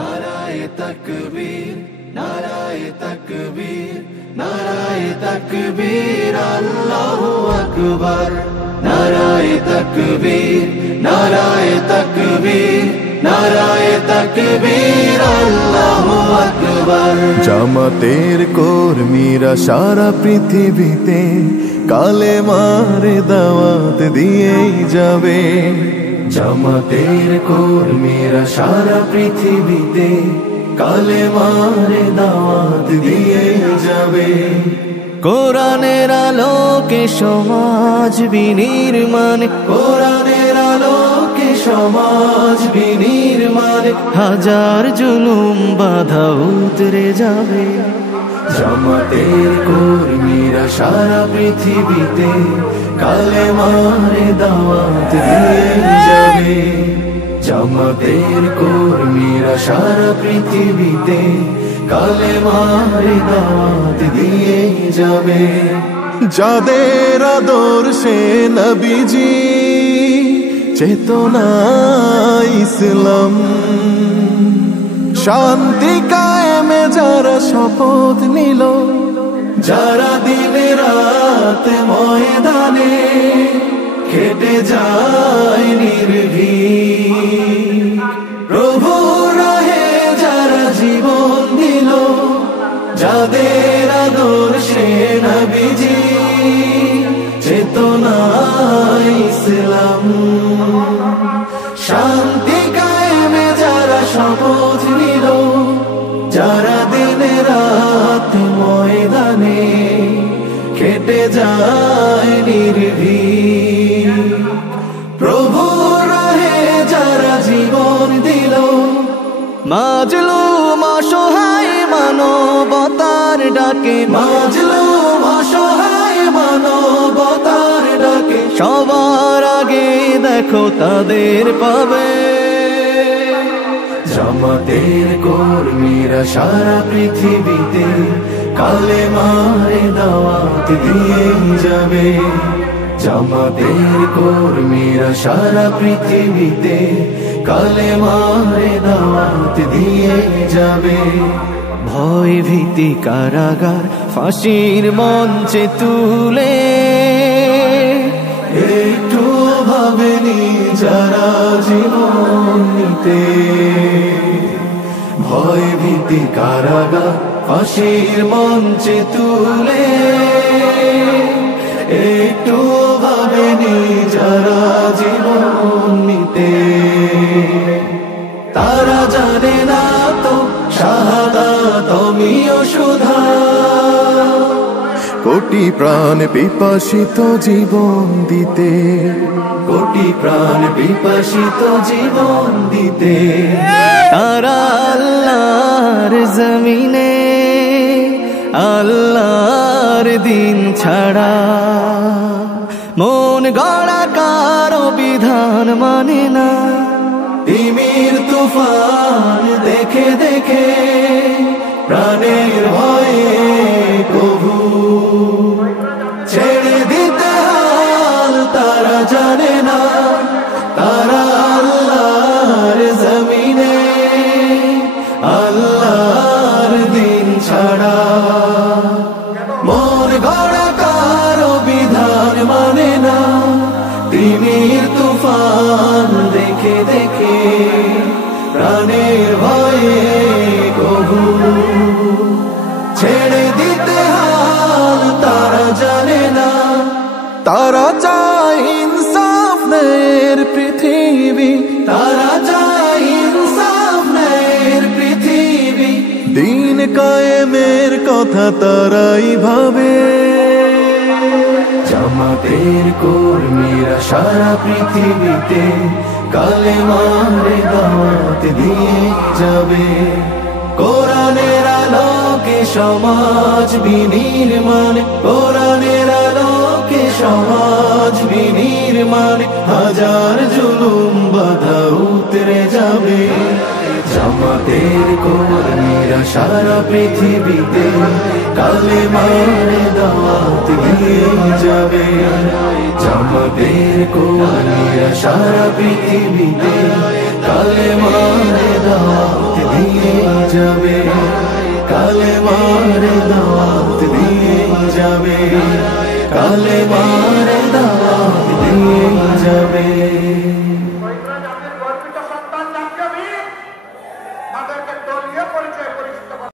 নারায়ে তাকবীর, নারায়ে তাকবীর, নারায়ে তাকবীর, আল্লাহু আকবার। নারায়ে তাকবীর, নারায়ে তাকবীর, নারায়ে তাকবীর, আল্লাহু আকবার। জামাতের কর্মীরা সারা পৃথিবীতে কালেমার দাওয়াত দিয়েই যাবে। জামাতের কর্মীরা সারা পৃথিবীতে কালেমার দাওয়াত দিয়ে যাবে। কোরআনের আলোকে সমাজ বিনির্মাণ, কোরআনের আলোকে সমাজ বিনির্মাণ, হাজার জুলুম বাধা উতরে যাবে। জামাতের কর্মীরা সারা পৃথিবীতে কালেমার দাওয়াত দিয়ে যাবে। জামাতের কর্মীরা সারা পৃথিবীতে কালেমার দাওয়াত দিয়ে যাবে। যাদের আদর্শে নবীজি চেতনা ইসলাম, শান্তি কায়েমে যারা শপথ নিল, যারা দিনে রাত ময়দানে খেটে যায় নির্ভীক, প্রভু রাহে যারা জীবন দিল, যাদের আদর্শে নবীজি চেতনা ইসলাম, শান্তি কায়েমে যারা শপথ নিল, যারা দিনে রাত ময়দানে খেটে যায় নির্ভীক, প্রভু রাহে যারা জীবন দিল, মাজলুম অসহায় মানবতার ডাকে, মাজলুম অসহায় মানবতার ডাকে, সবার আগে দেখো তাদের পাবে। জামাতের কর্মীরা সারা পৃথিবীতে কালেমার দাওয়াত দিয়ে যাবে। জামাতের কর্মীরা সারা পৃথিবীতে কালেমার দাওয়াত দিয়ে যাবে। ভয় ভীতি কারাগার ফাঁসির মঞ্চে তুলে, একটু ভাবেনি যারা জীবন নিতে, ভয় ভীতি কারাগার ফাঁসির মঞ্চে তুলে, একটু ভাবেনি যারা জীবন নিতে, তারা জানে না তো শাহাদাত অমিয় সুধা, কোটি প্রাণ পিপাসিত জীবন দিতে, কোটি প্রাণ বিপাসিত জীবন দিতে, তারা আল্লাহর জমিনে আল্লাহর দিন ছাড়া মন গড়া কারো বিধান মানে না। তিমির তুফান দেখে দেখে প্রাণের ভয়ে কবু ছেড়ে দিতে হাল তারা জানে না, তারা আল্লাহর জমিনে আল্লাহর দিন ছাড়া মন গড়া কারো বিধান মানে না। তিমির তুফান দেখে দেখে প্রাণের ভয়ে কবু ছেড়ে দিতে হাল তারা জানে না, তারা চায় ইনসাফ ন্যায়ের পৃথিবী, তারা চায় ইনসাফ ন্যায়ের পৃথিবী, দিন কায়েমের কথা তারাই ভাবে। জামাতের কর্মীরা সারা পৃথিবীতে কালেমার দাওয়াত দিয়ে যাবে। কোরআনের আলোকে সমাজ বিনির্মাণ, কোরআনের আলোকে সমাজ বিনির্মাণ, হাজার জুলুম বাধা উতরে যাবে। জামাতের কর্মীরা সারা পৃথিবীতে কালেমার দাওয়াত দিয়ে যাবে। জামাতের কর্মীরা সারা পৃথিবীতে কালেমার দাওয়াত দিয়ে যাবে, কালেমার দাওয়াত দিয়ে যাবে, কালেমার